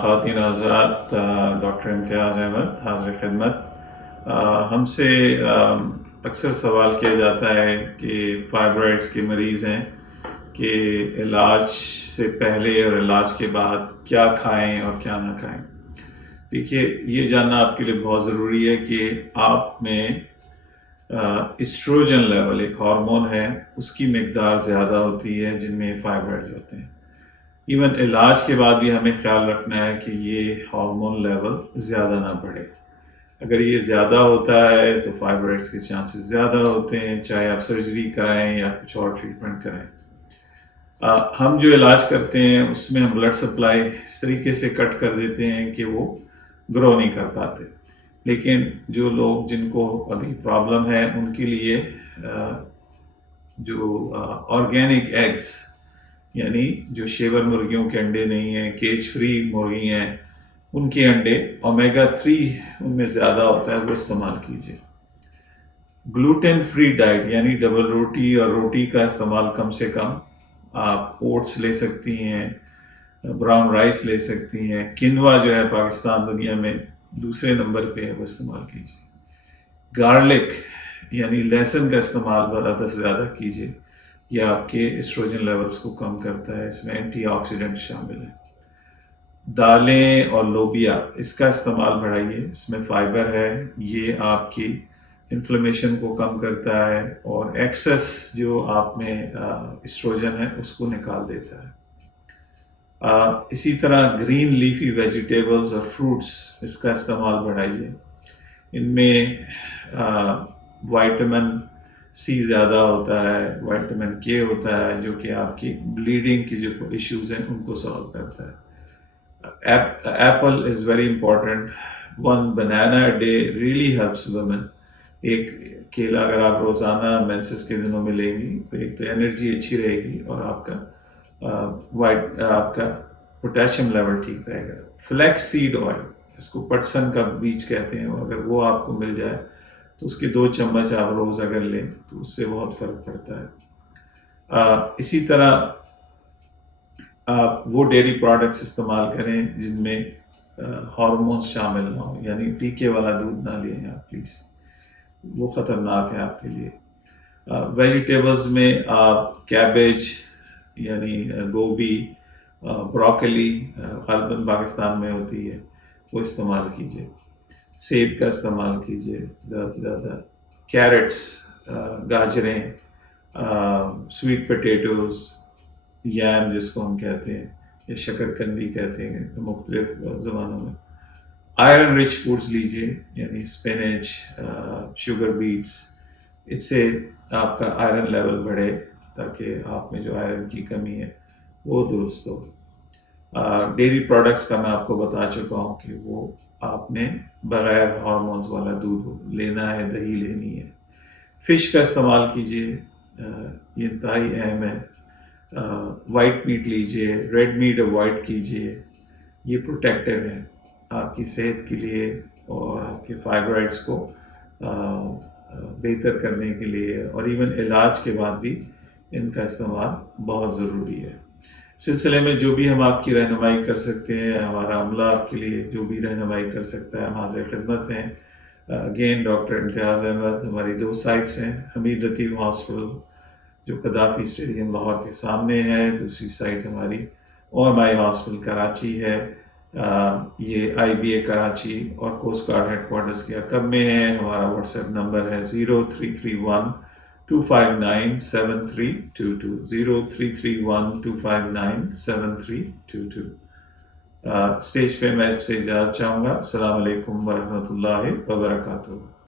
خواتین حضرات، ڈاکٹر امتیاز احمد حاضر خدمت۔ ہم سے اکثر سوال کیا جاتا ہے کہ فائبرائڈس کے مریض ہیں کہ علاج سے پہلے اور علاج کے بعد کیا کھائیں اور کیا نہ کھائیں۔ دیکھیے، یہ جاننا آپ کے لیے بہت ضروری ہے کہ آپ میں ایسٹروجن لیول، ایک ہارمون ہے، اس کی مقدار زیادہ ہوتی ہے جن میں فائبرائڈز ہوتے ہیں۔ ایون علاج کے بعد بھی ہمیں خیال رکھنا ہے کہ یہ ہارمون لیول زیادہ نہ بڑھے۔ اگر یہ زیادہ ہوتا ہے تو فائبرائڈس کے چانسز زیادہ ہوتے ہیں، چاہے آپ سرجری کرائیں یا کچھ اور ٹریٹمنٹ کرائیں۔ ہم جو علاج کرتے ہیں اس میں ہم بلڈ سپلائی اس طریقے سے کٹ کر دیتے ہیں کہ وہ گرو نہیں کر پاتے، لیکن جو لوگ جن کو ابھی پرابلم ہے ان کے لیے جو آرگینک ایگز، یعنی جو شیور مرغیوں کے انڈے نہیں ہیں، کیج فری مرغی ہیں، ان کے انڈے اومیگا 3 ان میں زیادہ ہوتا ہے، وہ استعمال کیجیے۔ گلوٹن فری ڈائٹ یعنی ڈبل روٹی اور روٹی کا استعمال کم سے کم، آپ اوٹس لے سکتی ہیں، براؤن رائس لے سکتی ہیں، کینوا جو ہے پاکستان دنیا میں دوسرے نمبر پہ ہے، وہ استعمال کیجیے۔ گارلک یعنی لہسن کا استعمال زیادہ سے زیادہ کیجیے، یہ آپ کے ایسٹروجن لیولز کو کم کرتا ہے، اس میں اینٹی آکسیڈنٹ شامل ہیں۔ دالیں اور لوبیا، اس کا استعمال بڑھائیے، اس میں فائبر ہے، یہ آپ کی انفلیمیشن کو کم کرتا ہے اور ایکسس جو آپ میں ایسٹروجن ہے اس کو نکال دیتا ہے۔ اسی طرح گرین لیفی ویجیٹیبلز اور فروٹس، اس کا استعمال بڑھائیے، ان میں وائٹامن سی زیادہ ہوتا ہے، وائٹامن کے ہوتا ہے، جو کہ آپ کی بلیڈنگ کی جو ایشوز ہیں ان کو سالو کرتا ہے۔ Apple is very important, 1 banana a day really helps women۔ ایک کیلا اگر آپ روزانہ مینسس کے دنوں میں لیں گی تو ایک تو انرجی اچھی رہے گی اور آپ کا پوٹیشیم لیول ٹھیک رہے گا۔ فلیکس سیڈ آئل، اس کو پٹسن کا بیج کہتے ہیں، اگر وہ آپ کو مل جائے تو اس کے 2 چمچ آپ روز اگر لیں تو اس سے بہت فرق پڑتا ہے۔ اسی طرح آپ وہ ڈیری پروڈکٹس استعمال کریں جن میں ہارمونز شامل نہ ہوں، یعنی ٹیکے والا دودھ نہ لیں آپ پلیز، وہ خطرناک ہے آپ کے لیے۔ ویجیٹیبلز میں آپ کیبیج یعنی گوبھی، بروکلی غالباً پاکستان میں ہوتی ہے، وہ استعمال کیجیے۔ سیب کا استعمال کیجیے زیادہ سے زیادہ، کیرٹس، گاجریں، سویٹ پوٹیٹوز، یام جس کو ہم کہتے ہیں یا شکر کندی کہتے ہیں مختلف زبانوں میں۔ آئرن رچ فوڈز لیجیے، یعنی اسپینچ، شوگر بیٹس، اس سے آپ کا آئرن لیول بڑھے تاکہ آپ میں جو آئرن کی کمی ہے وہ درست ہو۔ ڈیری پروڈکٹس کا میں آپ کو بتا چکا ہوں کہ وہ آپ نے بغیر ہارمونز والا دودھ لینا ہے، دہی لینی ہے۔ فش کا استعمال کیجیے، یہ انتہائی اہم ہے۔ وائٹ میٹ لیجیے، ریڈ میٹ اوائڈ کیجیے، یہ پروٹیکٹیو ہے آپ کی صحت کے لیے اور آپ کے فائبرائڈس کو بہتر کرنے کے لیے، اور ایون علاج کے بعد بھی ان کا استعمال بہت ضروری ہے۔ سلسلے میں جو بھی ہم آپ کی رہنمائی کر سکتے ہیں، ہمارا عملہ آپ کے لیے جو بھی رہنمائی کر سکتا ہے، ہم حاضر خدمت ہیں۔ اگین ڈاکٹر امتیاز احمد، ہماری 2 سائٹس ہیں، حمید لطیف ہاسپٹل جو قذافی اسٹیڈیم لاہور کے سامنے ہے، دوسری سائٹ ہماری اور مائی ہاسپٹل کراچی ہے، یہ IBA کراچی اور کوسٹ گارڈ ہیڈ کوارٹرز کے عقب میں ہے۔ ہمارا واٹس ایپ نمبر ہے 0331-259-7322، 0331-259-7322۔ اسٹیج پہ میں آپ سے اجازت چاہوں گا۔ السلام علیکم ورحمۃ اللہ وبرکاتہ۔